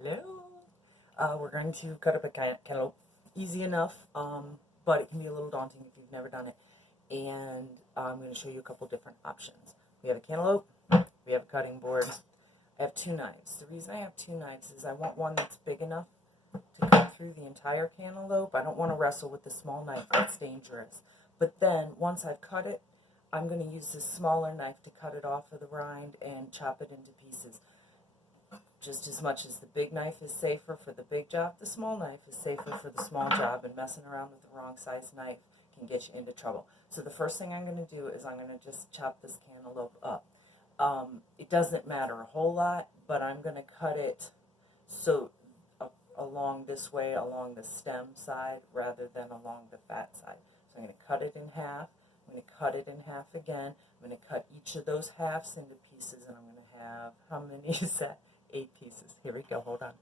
Hello. We're going to cut up a cantaloupe. Easy enough, but it can be a little daunting if you've never done it. And I'm going to show you a couple different options. We have a cantaloupe. We have a cutting board. I have two knives. The reason I have two knives is I want one that's big enough to cut through the entire cantaloupe. I don't want to wrestle with the small knife. That's dangerous. But then, once I've cut it, I'm going to use this smaller knife to cut it off of the rind and chop it into pieces. Just as much as the big knife is safer for the big job, the small knife is safer for the small job, and messing around with the wrong size knife can get you into trouble. So the first thing I'm going to do is I'm going to just chop this cantaloupe up. It doesn't matter a whole lot, but I'm going to cut it so along this way, along the stem side, rather than along the fat side. So I'm going to cut it in half. I'm going to cut it in half again. I'm going to cut each of those halves into pieces, and I'm going to have, how many is that? 8 pieces. Here we go. Hold on.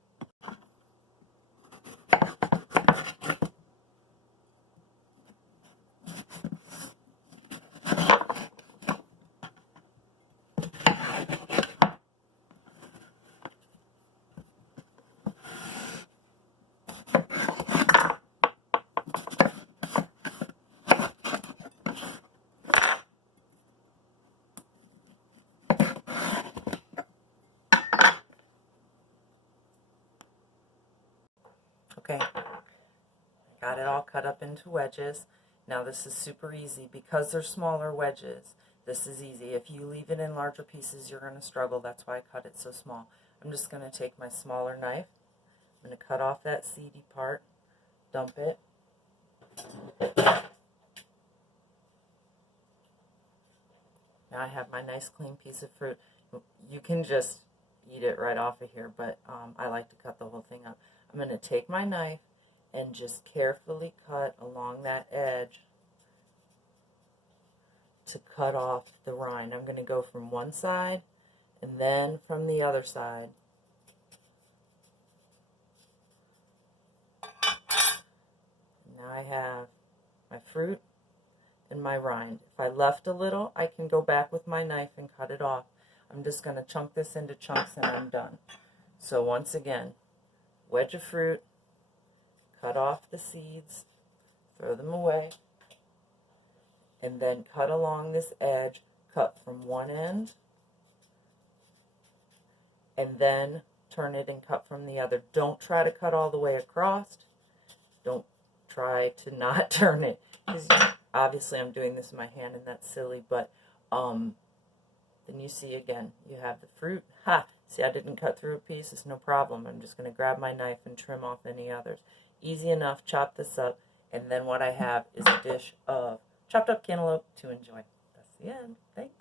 Okay, got it all cut up into wedges. Now this is super easy because they're smaller wedges. This is easy. If you leave it in larger pieces, you're going to struggle. That's why I cut it so small. I'm just going to take my smaller knife. I'm going to cut off that seedy part, dump it. Now I have my nice clean piece of fruit. You can just eat it right off of here, but I like to cut the whole thing up. I'm going to take my knife and just carefully cut along that edge to cut off the rind. I'm going to go from one side and then from the other side. Now I have my fruit and my rind. If I left a little, I can go back with my knife and cut it off. I'm just going to chunk this into chunks and I'm done. So once again, wedge of fruit, cut off the seeds, throw them away, and then cut along this edge, cut from one end, and then turn it and cut from the other. Don't try to cut all the way across. Don't try to not turn it, because obviously I'm doing this in my hand and that's silly, but then you see again, you have the fruit. Ha! See, I didn't cut through a piece. It's no problem. I'm just going to grab my knife and trim off any others. Easy enough. Chop this up, and then what I have is a dish of chopped up cantaloupe to enjoy. That's the end. Thanks.